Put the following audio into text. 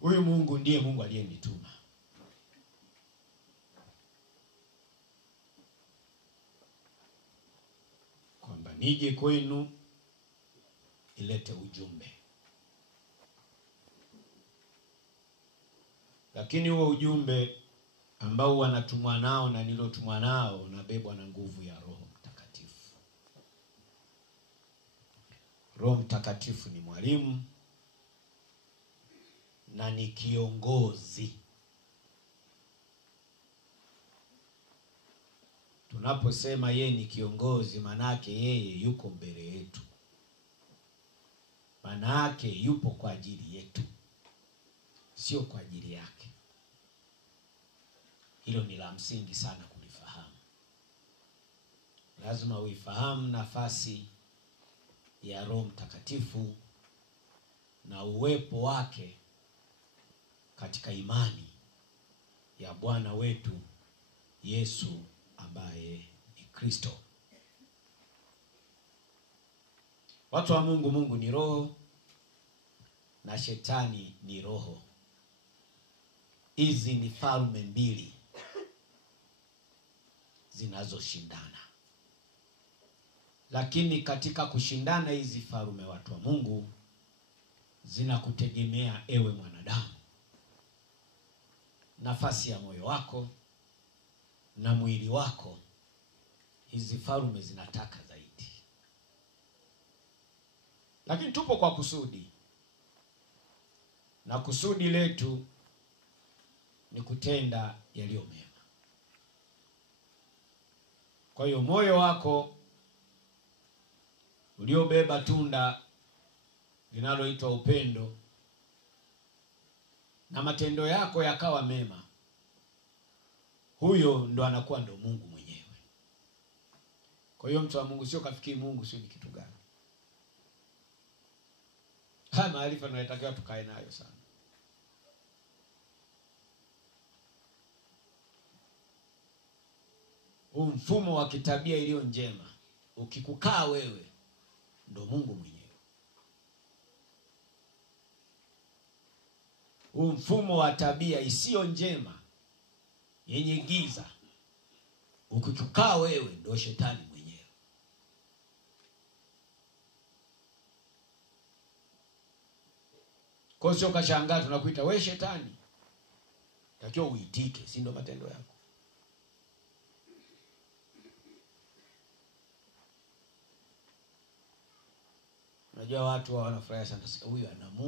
Huyu Mungu ndiye Mungu aliyenituma. Kwamba nije kwenu ilete ujumbe. Lakini huo ujumbe ambao wanatumwa nao na nilotumwa nao nabebwa na nguvu ya Roho Mtakatifu. Roho Mtakatifu ni mwalimu na ni kiongozi. Tunaposema yeye ni kiongozi, manake yeye yuko mbele yetu. Manake yupo kwa ajili yetu, sio kwa ajili yake. Hilo ni la msingi sana kulifahamu. Lazima uifahamu nafasi ya Roho Mtakatifu na uwepo wake katika imani ya Bwana wetu Yesu ambaye ni Kristo. Watu wa Mungu, Mungu ni roho na shetani ni roho. Hizi ni falme mbili zinazoshindana. Lakini katika kushindana hizi falme, watu wa Mungu, zinakutegemea ewe mwanadamu. Nafasi ya moyo wako na mwili wako, hizi falme zinataka zaidi. Lakini tupo kwa kusudi. Na kusudi letu ni kutenda yaliyo mema. Kwa hiyo moyo wako uliobeba tunda linaloitwa upendo na matendo yako yakawa mema, huyo ndo anakuwa ndo Mungu mwenyewe. Kwa hiyo mtu wa Mungu sio kafikiri Mungu sio ni kitu gani. Haya maarifa tunatakiwa tukae nayo sana. Mfumo wa kitabia iliyo njema ukikukaa wewe ndo Mungu mwenyewe. Mfumo wa tabia isiyo njema yenye giza ukikukaa wewe ndo shetani mwenyewe. Kwa sio kashangaa tunakuita wewe shetani. Takiwa uitike, si ndo matendo yako. Unajua watu wanafurahi sana, huyu ana Mungu.